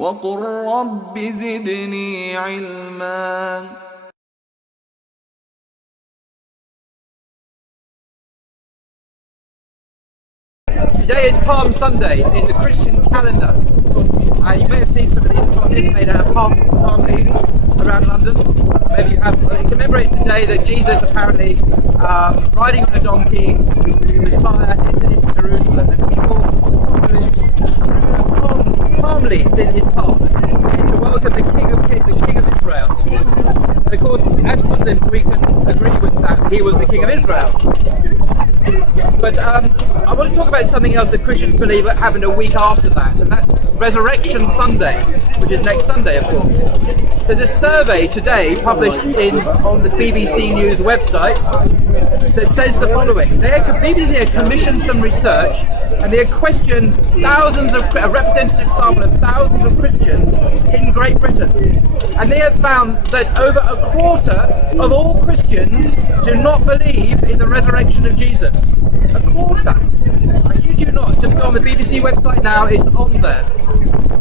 وقل رب زدني علما. Today is Palm Sunday in the Christian calendar. You may have seen some of these crosses made out of palm leaves around London. Maybe you have. It commemorates the day that Jesus apparently, riding on a donkey, the Messiah, entered into Jerusalem, and people strew palm leaves in his path to welcome the King of Israel. And of course, as Muslims, we can agree with that he was the King of Israel. But I want to talk about something else that Christians believe that happened a week after that, and that's Resurrection Sunday, which is next Sunday, of course. There's a survey today published on the BBC News website that says the following. BBC had commissioned some research, and they had questioned a representative sample of thousands of Christians in Great Britain. And they have found that over a quarter of all Christians do not believe in the resurrection of Jesus. A quarter. I kid you not. Just go on the BBC website now, it's on there.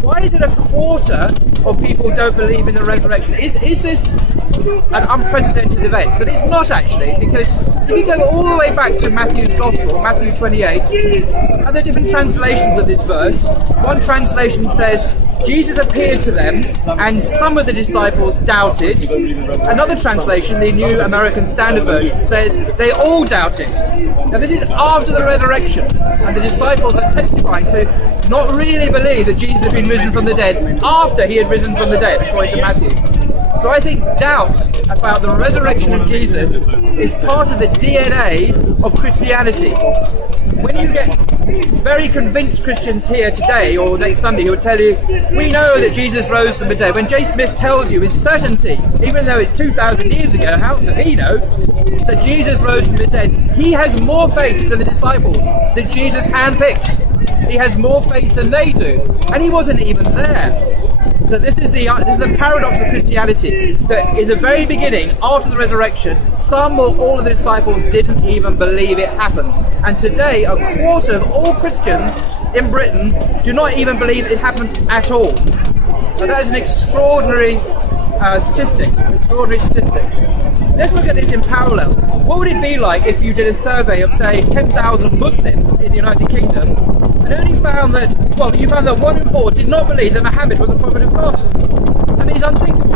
Why is it a quarter of people don't believe in the resurrection? Is this an unprecedented event? And it's not actually, because if you go all the way back to Matthew's Gospel, Matthew 28, and the different translations of this verse, one translation says, Jesus appeared to them and some of the disciples doubted. Another translation, the New American Standard Version, says they all doubted. Now this is after the resurrection, and the disciples are testifying to not really believe that Jesus had been risen from the dead after he had risen from the dead, according to Matthew. So I think doubt about the resurrection of Jesus is part of the DNA of Christianity. When you get very convinced Christians here today or next Sunday who will tell you, we know that Jesus rose from the dead. When Jay Smith tells you with certainty, even though it's 2,000 years ago, how does he know that Jesus rose from the dead? He has more faith than the disciples that Jesus handpicked. He has more faith than they do, and he wasn't even there. So this is the paradox of Christianity, that in the very beginning, after the resurrection, some or all of the disciples didn't even believe it happened. And today, a quarter of all Christians in Britain do not even believe it happened at all. So that is an extraordinary statistic. Let's look at this in parallel. What would it be like if you did a survey of, say, 10,000 Muslims in the United Kingdom, and only found that, you found that 1 in 4 did not believe that Muhammad was a prophet of God? I mean, it's unthinkable.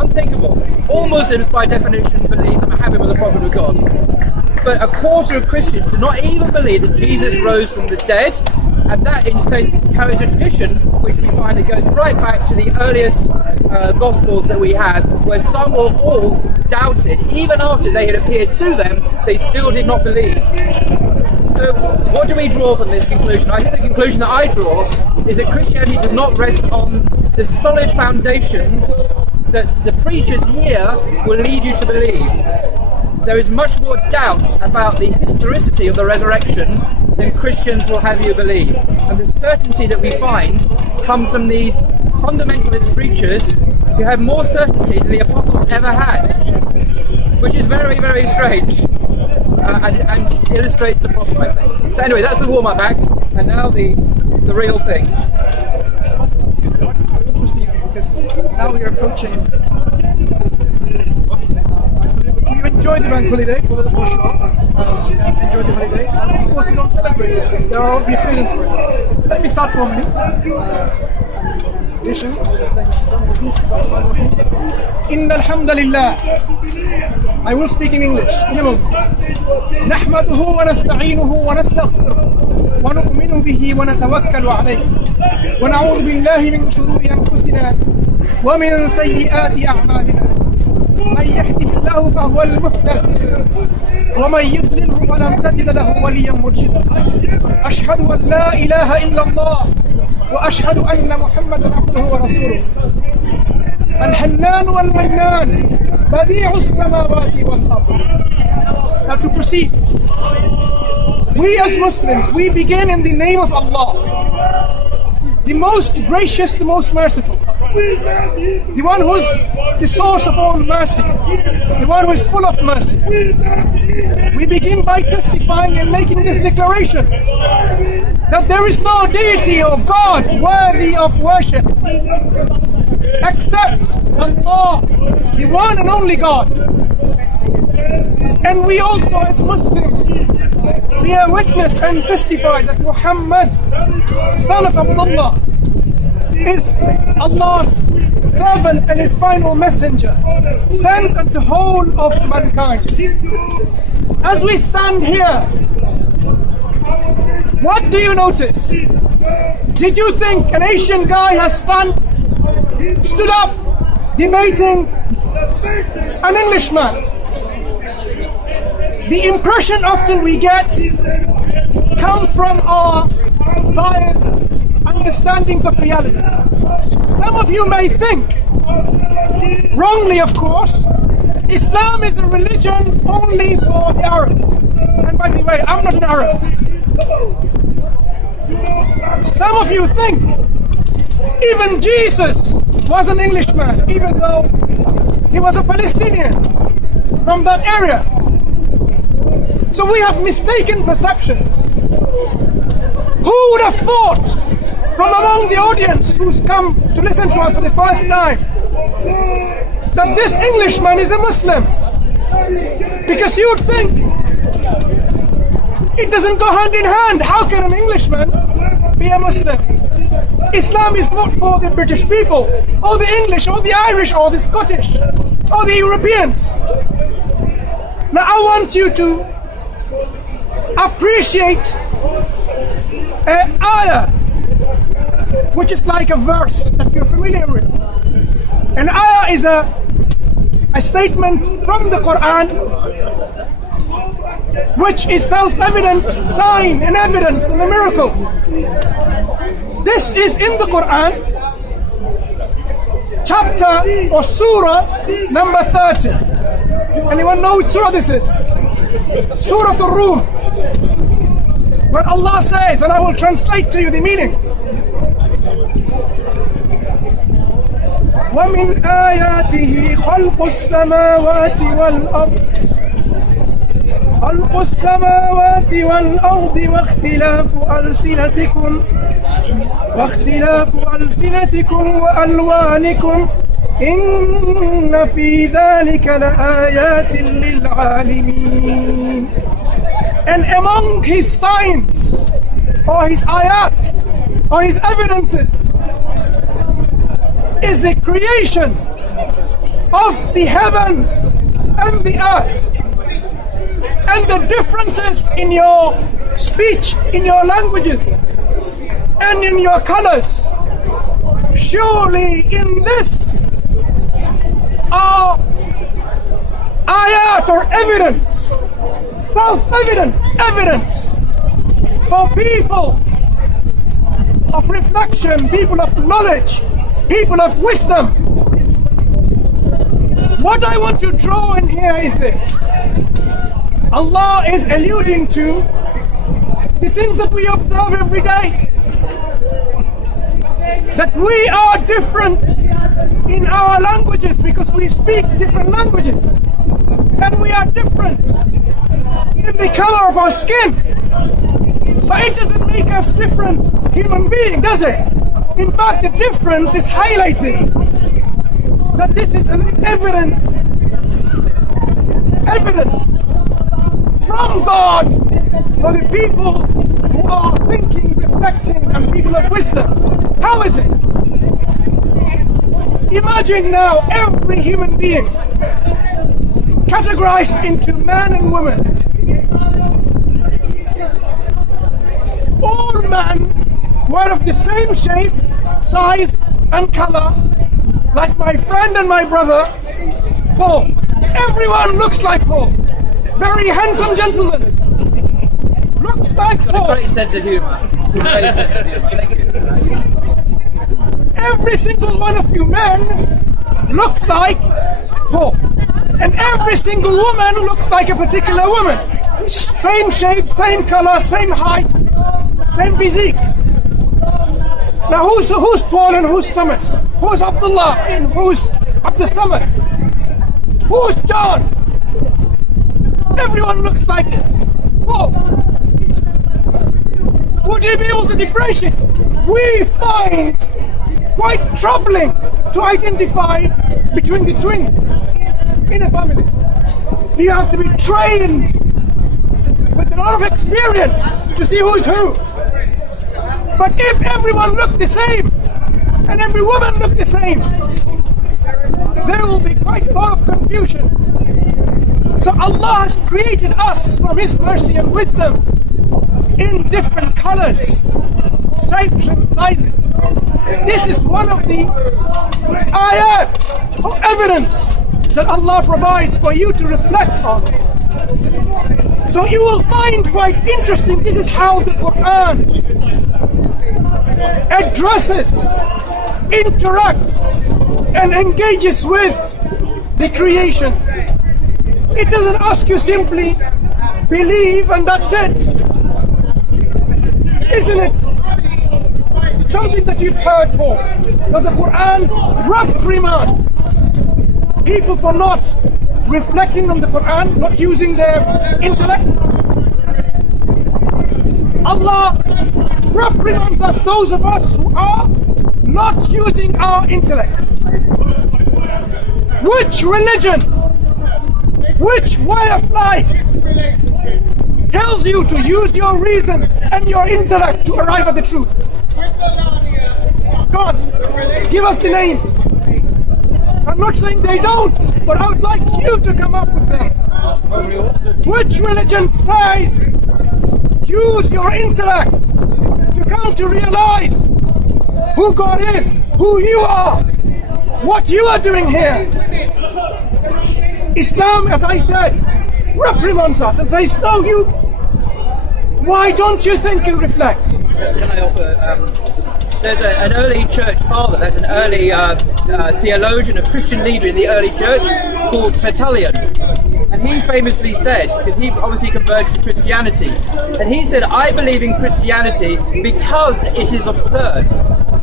Unthinkable. All Muslims, by definition, believe that Muhammad was a prophet of God. But a quarter of Christians do not even believe that Jesus rose from the dead, and that, in a sense, carries a tradition which we find that goes right back to the earliest Gospels that we have, where some or all doubted. Even after they had appeared to them, they still did not believe. So what do we draw from this conclusion? I think the conclusion that I draw is that Christianity does not rest on the solid foundations that the preachers here will lead you to believe. There is much more doubt about the historicity of the resurrection than Christians will have you believe. And the certainty that we find comes from these fundamentalist preachers who have more certainty than the apostles ever had, which is very, very strange. And illustrates the problem, I think. So anyway, that's the warm-up act, and now the real thing. Interesting, because now we are approaching. You enjoyed the bank holiday for sure. Enjoyed the holiday, and of course you don't celebrate it. There are obvious reasons for it. Let me start from me. إن الحمد لله. I will speak in English in a moment. نحمده ونستعينه ونستغفره ونؤمن به ونتوكل عليه ونعوذ بالله من شرور أنفسنا ومن سيئات أعمالنا من يهده الله فهو المهتد ومن يضلله فلن تجد له وليا مرشدا أشهد أن لا إله إلا الله وأشهد أن محمدا عبده ورسوله الحنان والمنان بديع السماوات والأرض. Now to proceed, we as Muslims, we begin in the name of Allah, the most gracious, the most merciful, the one who is the source of all mercy, the one who is full of mercy. we begin by testifying and making this declaration that there is no deity or God worthy of worship except Allah, the one and only God. And we also, as Muslims, we bear witness and testify that Muhammad, son of Abdullah, is Allah's servant and his final messenger, sent unto whole of mankind. As we stand here, what do you notice? Did you think an Asian guy has stood up debating an Englishman? The impression often we get comes from our biased understandings of reality. Some of you may think, wrongly of course, Islam is a religion only for the Arabs. And by the way, I'm not an Arab. Some of you think even Jesus was an Englishman, even though he was a Palestinian from that area. So we have mistaken perceptions. Who would have thought from among the audience who's come to listen to us for the first time that this Englishman is a Muslim? Because you would think it doesn't go hand in hand. How can an Englishman be a Muslim? Islam is not for the British people, or the English, or the Irish, or the Scottish, or the Europeans. Now I want you to appreciate an ayah, which is like a verse that you're familiar with. An ayah is a statement from the Quran, which is self-evident sign and evidence and a miracle. This is in the Quran, chapter or surah number 30. Anyone know which surah this is? Surah Al-Rum. Where Allah says, and I will translate to you the meanings. وَمِنْ آيَاتِهِ خَلْقُ السَّمَاوَاتِ وَالْأَرْضِ خَلْقُ السَّمَاوَاتِ وَالْأَرْضِ واختلاف ألسنتكم وألوانكم إن في ذلك لآيات للعالمين. And among his signs, or his ayat, or his evidences, is the creation of the heavens and the earth, and the differences in your speech, in your languages, and in your colors. Surely in this are ayat or evidence, self-evident evidence for people of reflection, people of knowledge, people of wisdom. What I want to draw in here is this. Allah is alluding to the things that we observe every day. That we are different in our languages because we speak different languages. And we are different in the color of our skin. But it doesn't make us different human beings, does it? In fact, the difference is highlighting that this is an evidence from God for the people who are thinking, reflecting, and people of wisdom. How is it? Imagine now every human being categorized into man and woman. All men were of the same shape, size, and color, like my friend and my brother, Paul. Everyone looks like Paul. Very handsome gentleman. Looks like Paul. Great sense of humour. Great sense of humour. Thank you. Every single one of you men looks like Paul. And every single woman looks like a particular woman. Same shape, same color, same height, same physique. Now who's Paul and who's Thomas? Who's Abdullah and who's Abdul Samad? Who's John? everyone looks like, whoa. Would you be able to differentiate? We find quite troubling to identify between the twins in a family. You have to be trained with a lot of experience to see who is who. But if everyone looked the same, and every woman looked the same, there will be quite a lot of confusion. So Allah has created us from His mercy and wisdom in different colors, shapes and sizes. This is one of the ayat of evidence that Allah provides for you to reflect on. So you will find quite interesting, this is how the Quran addresses, interacts and engages with the creation. It doesn't ask you simply believe and that's it. Isn't it something that you've heard before? That the Quran reprimands people for not reflecting on the Quran, not using their intellect. Allah reprimands us, those of us who are not using our intellect. Which religion, which way of life tells you to use your reason and your intellect to arrive at the truth? God, give us the names. I'm not saying they don't, but I would like you to come up with them. Which religion says use your intellect to come to realize who God is, who you are, what you are doing here? Islam, as I said, reprimands us and says, no, you, why don't you think and reflect? Can I offer, there's an early church father, there's an early theologian, a Christian leader in the early church called Tertullian. And he famously said, because he obviously converted to Christianity, and he said, I believe in Christianity because it is absurd.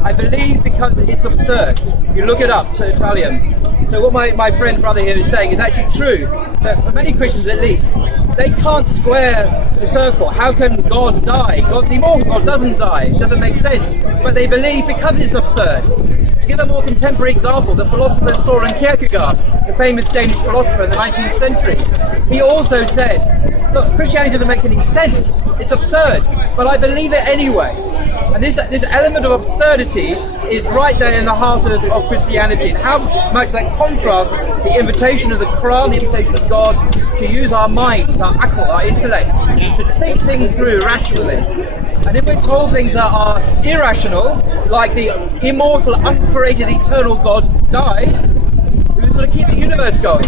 I believe because it's absurd. You look it up, Tertullian. So what my friend brother here is saying is actually true, that for many Christians at least, they can't square the circle. How can God die? God's immortal, God doesn't die. It doesn't make sense. But they believe because it's absurd. To give a more contemporary example, the philosopher Søren Kierkegaard, the famous Danish philosopher in the 19th century, he also said, look, Christianity doesn't make any sense. It's absurd, but I believe it anyway. And this element of absurdity is right there in the heart of Christianity, and how much that contrasts the invitation of the Quran, the invitation of God, to use our minds, our akal, our intellect, to think things through rationally. And if we're told things that are irrational, like the immortal, uncreated, eternal God dies, we sort of keep the universe going,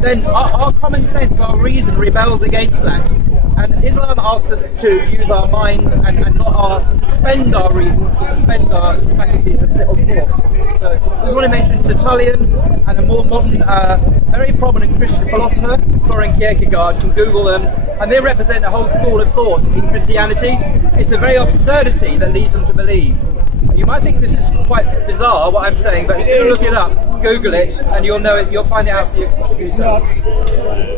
then our common sense, our reason rebels against that. And Islam asks us to use our minds and not suspend our reason, suspend our faculties of thought. So I just want to mention Tertullian and a more modern, very prominent Christian philosopher, Søren Kierkegaard. You can Google them, and they represent a whole school of thought in Christianity. It's the very absurdity that leads them to believe. You might think this is quite bizarre, what I'm saying, but do look it up, Google it, and you'll know it. You'll find it out for yourself. It's not.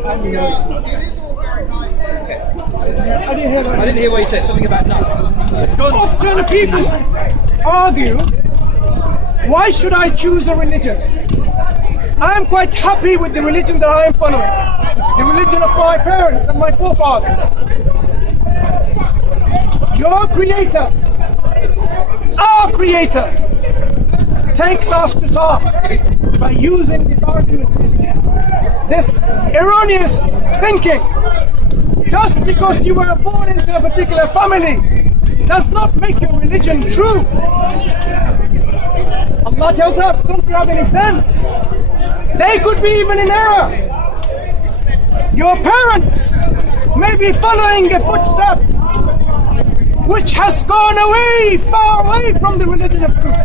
I know it's not. I didn't hear what you said, something about nuts. Often people argue, why should I choose a religion? I am quite happy with the religion that I am following, the religion of my parents and my forefathers. Your Creator, our Creator, takes us to task by using this argument, this erroneous thinking. Just because you were born into a particular family does not make your religion true. Allah tells us, don't you have any sense? They could be even in error. Your parents may be following a footstep which has gone away, far away from the religion of truth.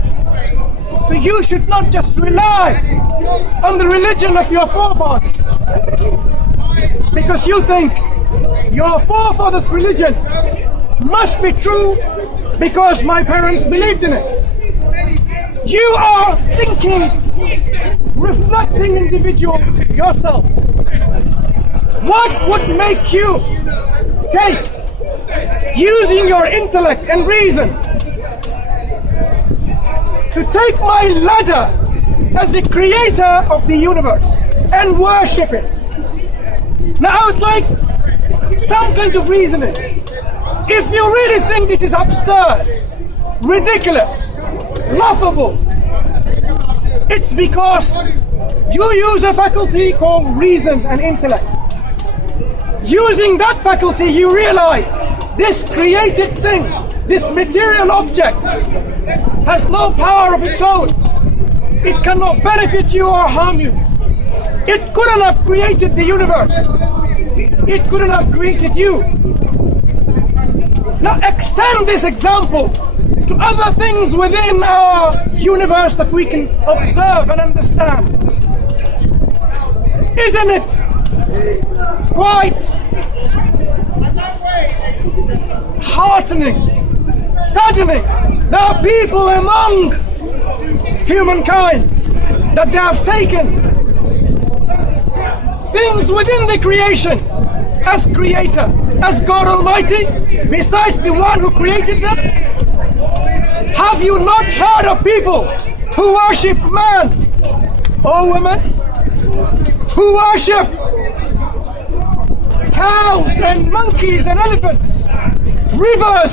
So you should not just rely on the religion of your forefathers, because you think your forefathers' religion must be true because my parents believed in it. You are thinking, reflecting individual yourselves. What would make you take, using your intellect and reason, to take my ladder as the creator of the universe and worship it? Now I would like some kind of reasoning. If you really think this is absurd, ridiculous, laughable, it's because you use a faculty called reason and intellect. Using that faculty, you realize this created thing, this material object, has no power of its own. It cannot benefit you or harm you. It couldn't have created the universe. It couldn't have created you. Now extend this example to other things within our universe that we can observe and understand. Isn't it quite heartening, saddening? There are people among humankind that they have taken things within the creation as creator, as God Almighty, besides the one who created them. Have you not heard of people who worship man or woman, who worship cows and monkeys and elephants, rivers,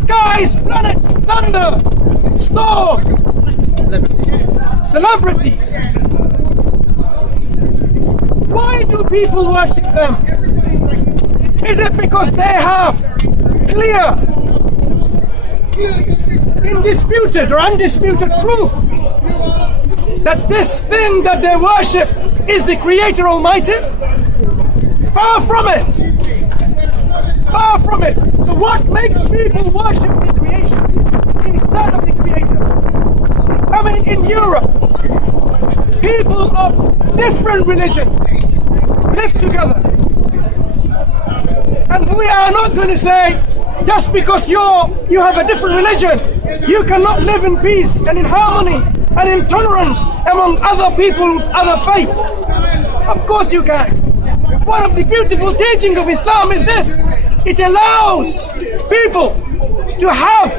skies, planets, thunder, storm, celebrities? Why do people worship them? Is it because they have clear, indisputed or undisputed proof that this thing that they worship is the Creator Almighty? Far from it. Far from it. So what makes people worship the creation instead of the Creator? I mean, in Europe, people of different religion live together. And we are not going to say, just because you have a different religion, you cannot live in peace and in harmony and in tolerance among other people with other faith. Of course you can. One of the beautiful teachings of Islam is this: it allows people to have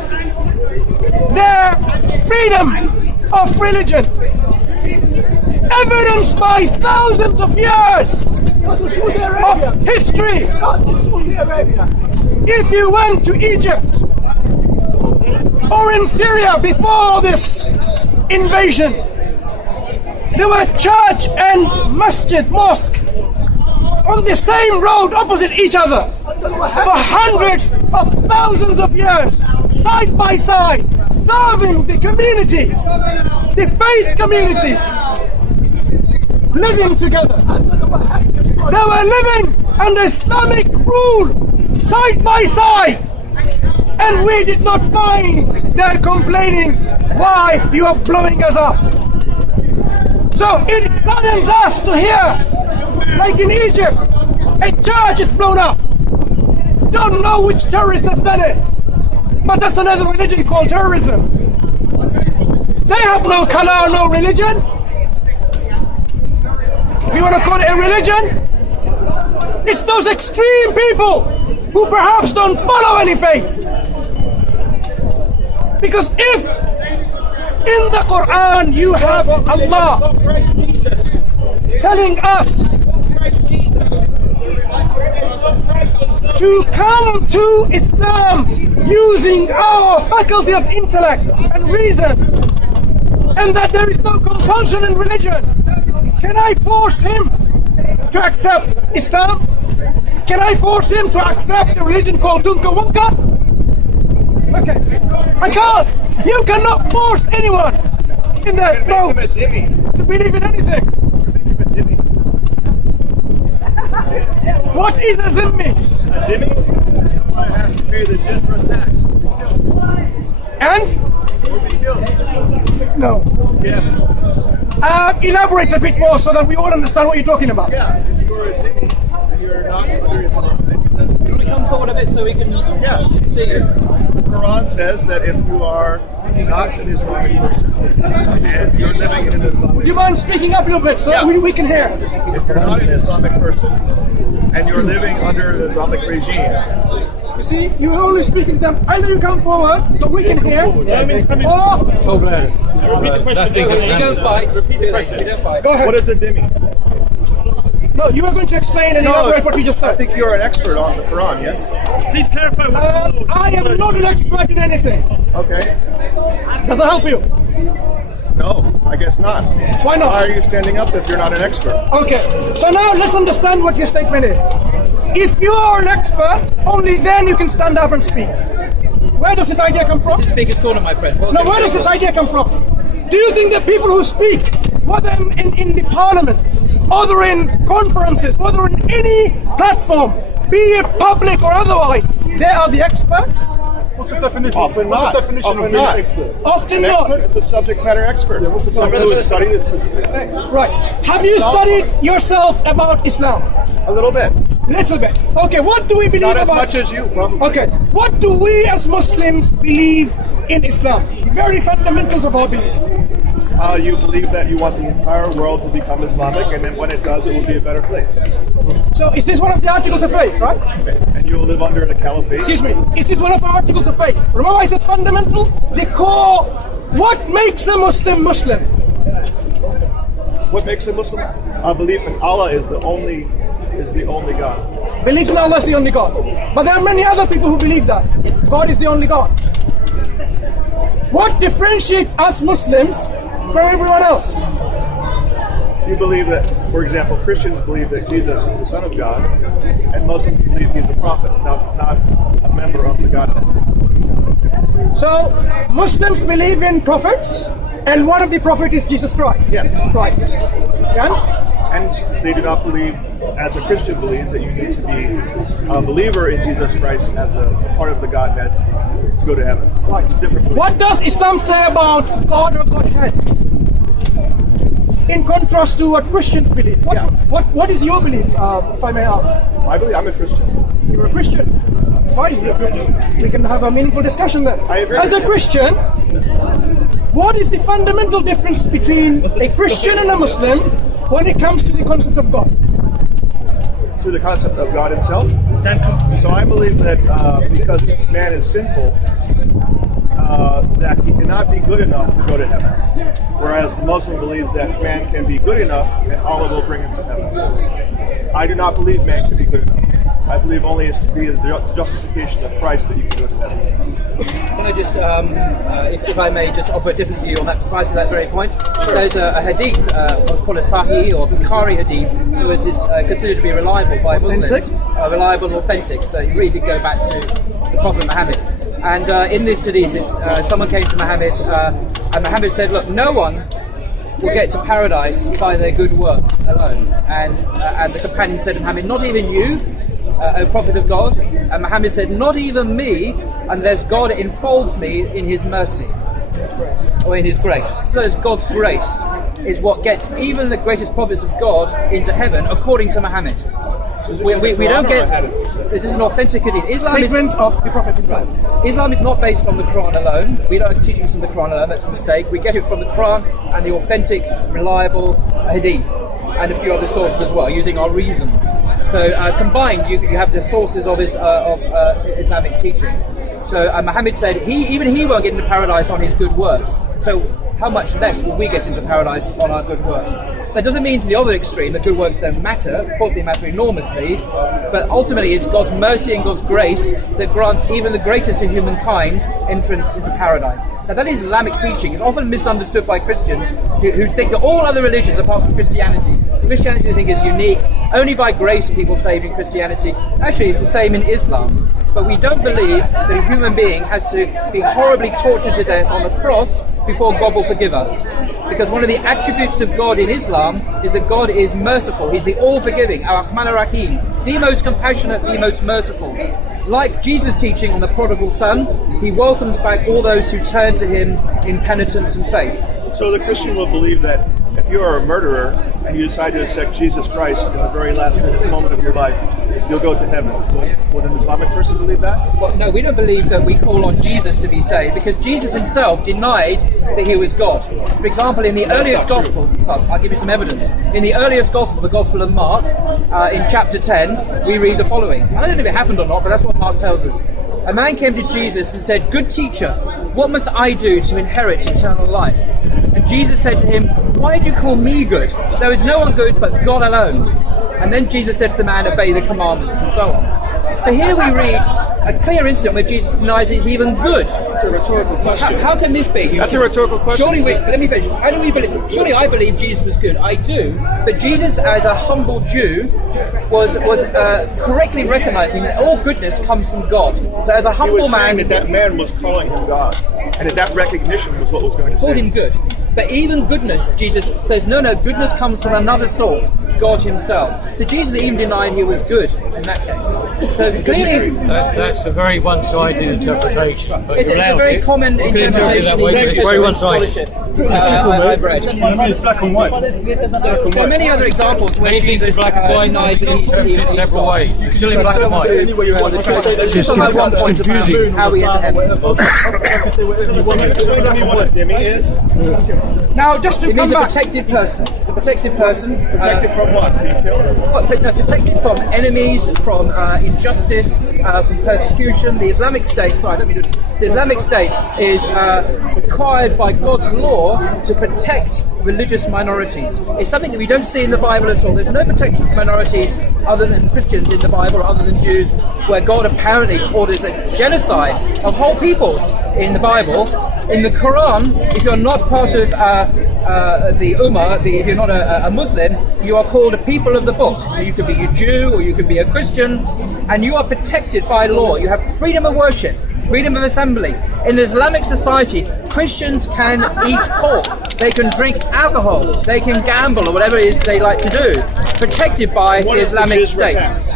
their freedom of religion, evidenced by thousands of years of history. If you went to Egypt or in Syria before this invasion, there were church and mosque on the same road opposite each other for hundreds of thousands of years, side by side, serving the community, the faith communities, living together. They were living under Islamic rule, side by side, and we did not find them complaining, why you are blowing us up. So it saddens us to hear, like in Egypt, a church is blown up. Don't know which terrorist has done it, but that's another religion called terrorism. They have no color, no religion. If you want to call it a religion, it's those extreme people who perhaps don't follow any faith. Because if in the Quran you have Allah telling us to come to Islam using our faculty of intellect and reason, and that there is no compulsion in religion, can I force him to accept Islam? Can I force him to accept a religion called Tunka Wunka? Okay, I can't. You cannot force anyone in their throats to believe in anything. What is a zimmi? A dhimmi is someone that has to pay the just for a tax. And? Or be killed. No. Yes. Elaborate a bit more so that we all understand what you're talking about. Yeah, if you're a dhimmi and you're not under Islam, then that's Come forward a bit so we can see you. Quran says that if you are not an Islamic person and you're living in an Islamic Would you mind speaking up a little bit so Yeah. we can hear? if you're not an Islamic person and you're living under an Islamic regime, You see, you're only speaking to them. Either you come forward so we can hear, or You don't fight. You don't fight. go ahead. what is a dhimmi? No, you are going to explain and elaborate what you just I said. think you're an expert on the Quran, yes? Please clarify what I am not an expert in anything. Okay. Does that help you? No, I guess not. Why not? Why are you standing up if you're not an expert? Okay, so now let's understand what your statement is. If you are an expert, only then you can stand up and speak. Where does this idea come from? This is Speaker's Corner, my friend. No, where does this idea come from? Do you think that people who speak, whether in the parliaments, whether in conferences, whether in any platform, be it public or otherwise, they are the experts? What's the definition? Often What's not. the definition Often of being not. an expert? Often An not. expert is a subject matter expert. what's the Someone who has definition? studied a specific thing. Right. Have you studied yourself about Islam? A little bit. Little bit. Okay, what do we believe Not as about... much as you, probably. Okay, what do we as Muslims believe in Islam? The very fundamentals of our belief. You believe that you want the entire world to become Islamic, and then when it does, it will be a better place. So is this one of the articles of faith, right? Okay. And you will live under a caliphate. Excuse me, is this one of our articles of faith? Remember I said fundamental? The core, what makes a Muslim Muslim? What makes a Muslim? A belief in Allah is the only God. Belief in Allah is the only God. But there are many other people who believe that God is the only God. What differentiates us Muslims from everyone else? You believe that, for example, Christians believe that Jesus is the Son of God, and Muslims believe he's a prophet, not a member of the Godhead. So Muslims believe in prophets, and one of the prophets is Jesus Christ. Yes. Right. And And they do not believe, as a Christian believes, that you need to be a believer in Jesus Christ as a part of the Godhead to go to heaven. Right. It's a different belief. what does Islam say about God or Godhead? In contrast to what Christians believe. What is your belief, if I may ask? I believe I'm a Christian. You're a Christian. That's fine. We can have a meaningful discussion then. I agree. As a Christian, what is the fundamental difference between a Christian and a Muslim when it comes to the concept of God? To the concept of God himself. So I believe that because man is sinful, that he cannot be good enough to go to heaven. Whereas the Muslim believes that man can be good enough and Allah will bring him to heaven. I do not believe man can be good enough. I believe only it's via the justification of Christ that you can go to heaven. Can I just, if I may, just offer a different view on that, precisely that very point? There's a hadith, what's called a Sahih or Bukhari hadith, which is considered to be reliable by Muslims. Reliable and authentic. So you really did go back to the Prophet Muhammad. And in this hadith, someone came to Muhammad, and Muhammad said, look, no one will get to paradise by their good works alone. And the companion said to Muhammad, not even you, O Prophet of God? And Muhammad said, not even me, unless God enfolds me in his mercy. Or in his grace. So it's God's grace is what gets even the greatest prophets of God into heaven, according to Muhammad. We don't get... This is an authentic hadith. Statement of the Prophet himself. Islam is not based on the Quran alone. We don't teach this from the Quran alone. That's a mistake. We get it from the Quran and the authentic, reliable hadith, and a few other sources as well, using our reason. So combined, you have the sources of Islamic teaching. So Muhammad said even he won't get into paradise on his good works. So how much less will we get into paradise on our good works? That doesn't mean to the other extreme that good works don't matter. Of course they matter enormously, but ultimately it's God's mercy and God's grace that grants even the greatest of humankind entrance into paradise. Now that is Islamic teaching. It's often misunderstood by Christians who think that all other religions apart from Christianity they think is unique. Only by grace are people saved in Christianity. Actually it's the same in Islam. But we don't believe that a human being has to be horribly tortured to death on the cross before God will forgive us. Because one of the attributes of God in Islam is that God is merciful. He's the all-forgiving, Ar-Rahman Ar-Rahim, the most compassionate, the most merciful. Like Jesus' teaching on the prodigal son, he welcomes back all those who turn to him in penitence and faith. So the Christian will believe that If you are a murderer and you decide to accept Jesus Christ in the very last moment of your life, you'll go to heaven. Would an Islamic person believe that? Well, no, we don't believe that we call on Jesus to be saved, because Jesus himself denied that he was God. For example, in the earliest gospel, well, I'll give you some evidence. In the earliest gospel, the Gospel of Mark, in chapter 10, we read the following. I don't know if it happened or not, but that's what Mark tells us. A man came to Jesus and said, "Good teacher, what must I do to inherit eternal life?" And Jesus said to him, "Why do you call me good? There is no one good but God alone." And then Jesus said to the man, "Obey the commandments," and so on. So here we read a clear incident where Jesus denies he's even good. It's a rhetorical question. How can this be? That's a rhetorical question. Let me finish. How do we believe? Surely I believe Jesus was good. I do. But Jesus, as a humble Jew, was correctly recognizing that all goodness comes from God. So as a He humble was saying man, that man was calling him God, and that recognition was what was going to called save him good. But even goodness, Jesus says, no, goodness comes from another source, God himself. So Jesus even denied he was good in that case. So clearly, That's a very one-sided interpretation. But it's a very common interpretation It's very one-sided. I've read. It's black and white. There are many other examples where Many things in Jesus black and white denied can be interpreted in several ways. It's still in black and white. Just on my one point about how we enter heaven. Explain to me what a dhimmi is. Now, just to It come means a back, protected person. It's a protected person. Protected from what? Being killed? Protected from enemies, from injustice, from persecution. The Islamic State, the Islamic State is required by God's law to protect religious minorities. It's something that we don't see in the Bible at all. There's no protection for minorities other than Christians in the Bible, or other than Jews, where God apparently orders the genocide of whole peoples in the Bible. In the Quran, if you're not part of the Ummah, if you're not a Muslim, you are called a people of the book. You could be a Jew or you could be a Christian, and you are protected by law. You have freedom of worship, freedom of assembly. In Islamic society, Christians can eat pork, they can drink alcohol, they can gamble or whatever it is they like to do, protected by the Islamic State. Tax?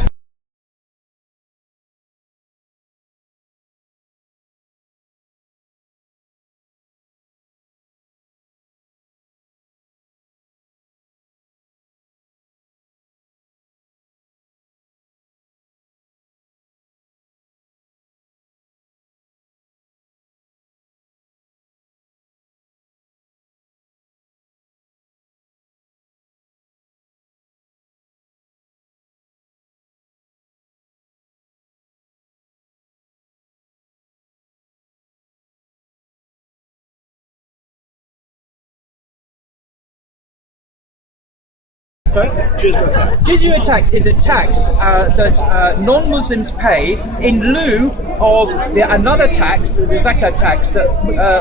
Jizya tax. Jizya tax is a tax that non-Muslims pay in lieu of another tax, the zakat tax, that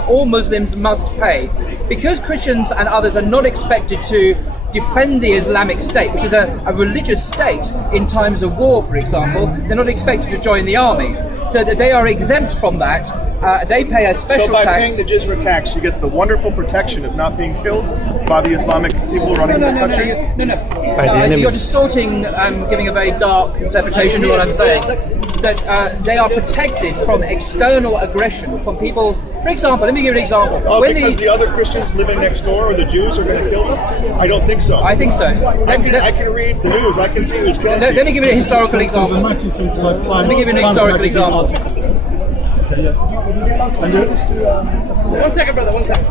all Muslims must pay. Because Christians and others are not expected to defend the Islamic State, which is a religious state in times of war, for example, they're not expected to join the army. So that they are exempt from that. They pay a special So by tax. paying the Jizya tax, you get the wonderful protection of not being killed by the Islamic people running the country? No, you're distorting, giving a very dark interpretation of what I'm saying. That they are protected from external aggression, from people. For example, let me give you an example. Oh, because the other Christians living next door or the Jews are going to kill them? I don't think so. I think so. I can read the news. I can see who's killing Let me give you a historical It was a example. 1975 time. Let me give you an historical example. one second, brother, one second.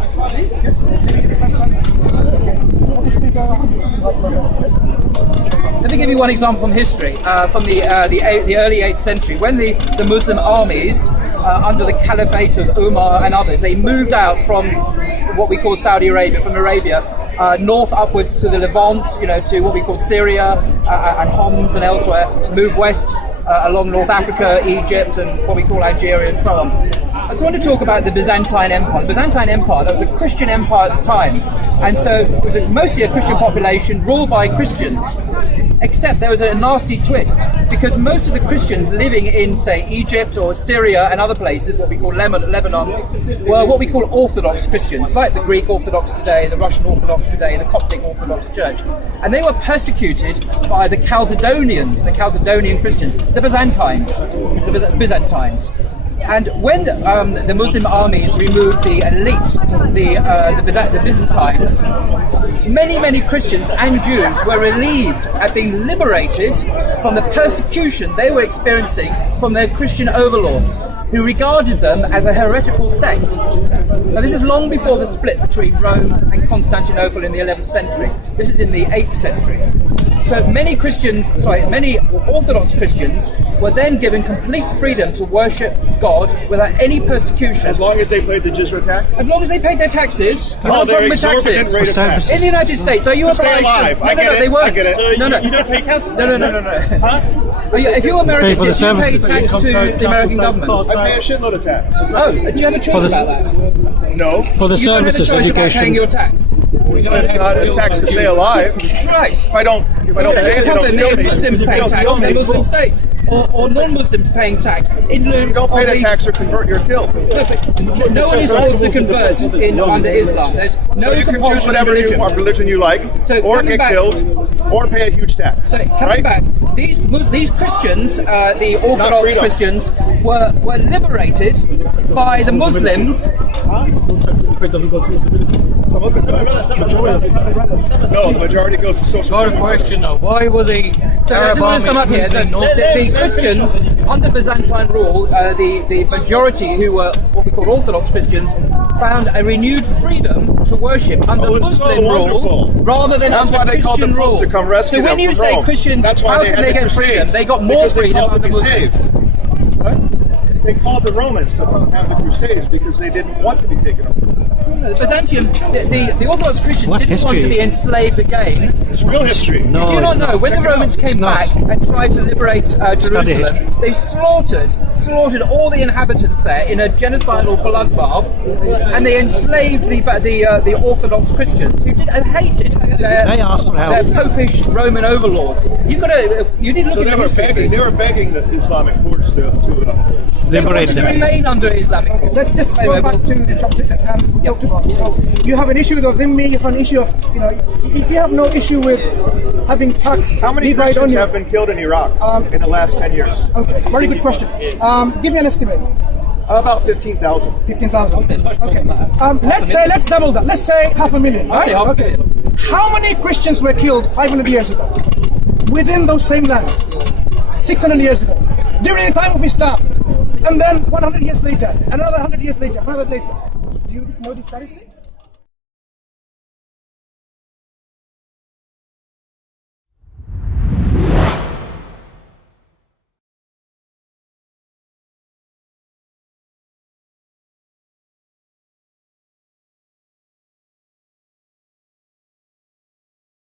Let me give you one example from history, from the early 8th century, when the Muslim armies, under the Caliphate of Umar and others, they moved out from what we call Saudi Arabia, from Arabia, north upwards to the Levant, to what we call Syria and Homs and elsewhere, moved west along North Africa, Egypt, and what we call Algeria and so on. I just want to talk about the Byzantine Empire. The Byzantine Empire, that was a Christian empire at the time, and so it was mostly a Christian population ruled by Christians. Except there was a nasty twist, because most of the Christians living in, say, Egypt or Syria and other places, what we call Lebanon, were what we call Orthodox Christians, like the Greek Orthodox today, the Russian Orthodox today, the Coptic Orthodox Church. And they were persecuted by the Chalcedonian Christians, the Byzantines. And when the Muslim armies removed the elite, the Byzantines, many Christians and Jews were relieved at being liberated from the persecution they were experiencing from their Christian overlords, who regarded them as a heretical sect. Now, this is long before the split between Rome and Constantinople in the 11th century. This is in the 8th century. So many Orthodox Christians were then given complete freedom to worship God without any persecution. As long as they paid the jizya tax? As long as they paid their taxes. Oh, their exorbitant rate of tax. In the United States, are you to stay alive? No, I get it. they weren't. I get it. No. You don't pay council tax? No. Huh? If you're American, for the you pay services. tax to the American government. I pay a shitload of tax. Oh, do you have a choice about that? No. For the You don't have a services, choice about paying education. your tax. It's not a tax to stay alive. Right. If I don't pay it, The they'll problem kill is me. Muslims paying They'll tax kill in a me. Muslim state, or non-Muslims paying tax in lieu You don't pay of the tax or convert, you're killed. No one is forced to convert under Islam. There's no So you can choose compulsion whatever religion. religion you like, So or coming get back- killed, or pay a huge tax. So coming right? back, these Christians, the Orthodox freedom. Christians, were liberated by the Muslims. Some of it does. No, the majority goes to social. Got a question though. Why were the So Arab to armies sum up here, moving north? the Christians under Byzantine rule, the majority who were what we call Orthodox Christians, found a renewed freedom to worship under Oh, it's Muslim so rule wonderful. rather than That's under why they called Christian the Pope rule. to come rescue So when them you from say Rome. Christians, That's why how they can had they the get freedom? Crusades. They got more Because they freedom called to under be Muslims. saved. They called the Romans to come have the Crusades because they didn't want to be taken over. The Byzantium, the Orthodox Christians What didn't want to history? be enslaved again. It's real history. Do you not know when the Check it out. Romans came It's not. back and tried to liberate history. Jerusalem? They slaughtered all the inhabitants there in a genocidal bloodbath, and they enslaved the Orthodox Christians who hated They asked for help. their popish Roman overlords. You need to look So at they the were history of begging. this. They were begging the Islamic courts to Liberate To them. remain under Islamic rule. Let's just go back to the subject at hand we talked about. So you have an issue with dhimmi, you have an issue of, if you have no issue with having tax How many levied on Christians you. have been killed in Iraq in the last 10 years? Okay, very good question. Give me an estimate. About 15,000. 15,000. Much more Okay. than that. Let's double that. Let's say 500,000. I'll say Right? 500,000. How many Christians were killed 500 years ago within those same lands? 600 years ago, during the time of Islam, and then 100 years later, another 100 years later, 100 later. Do you know the statistics?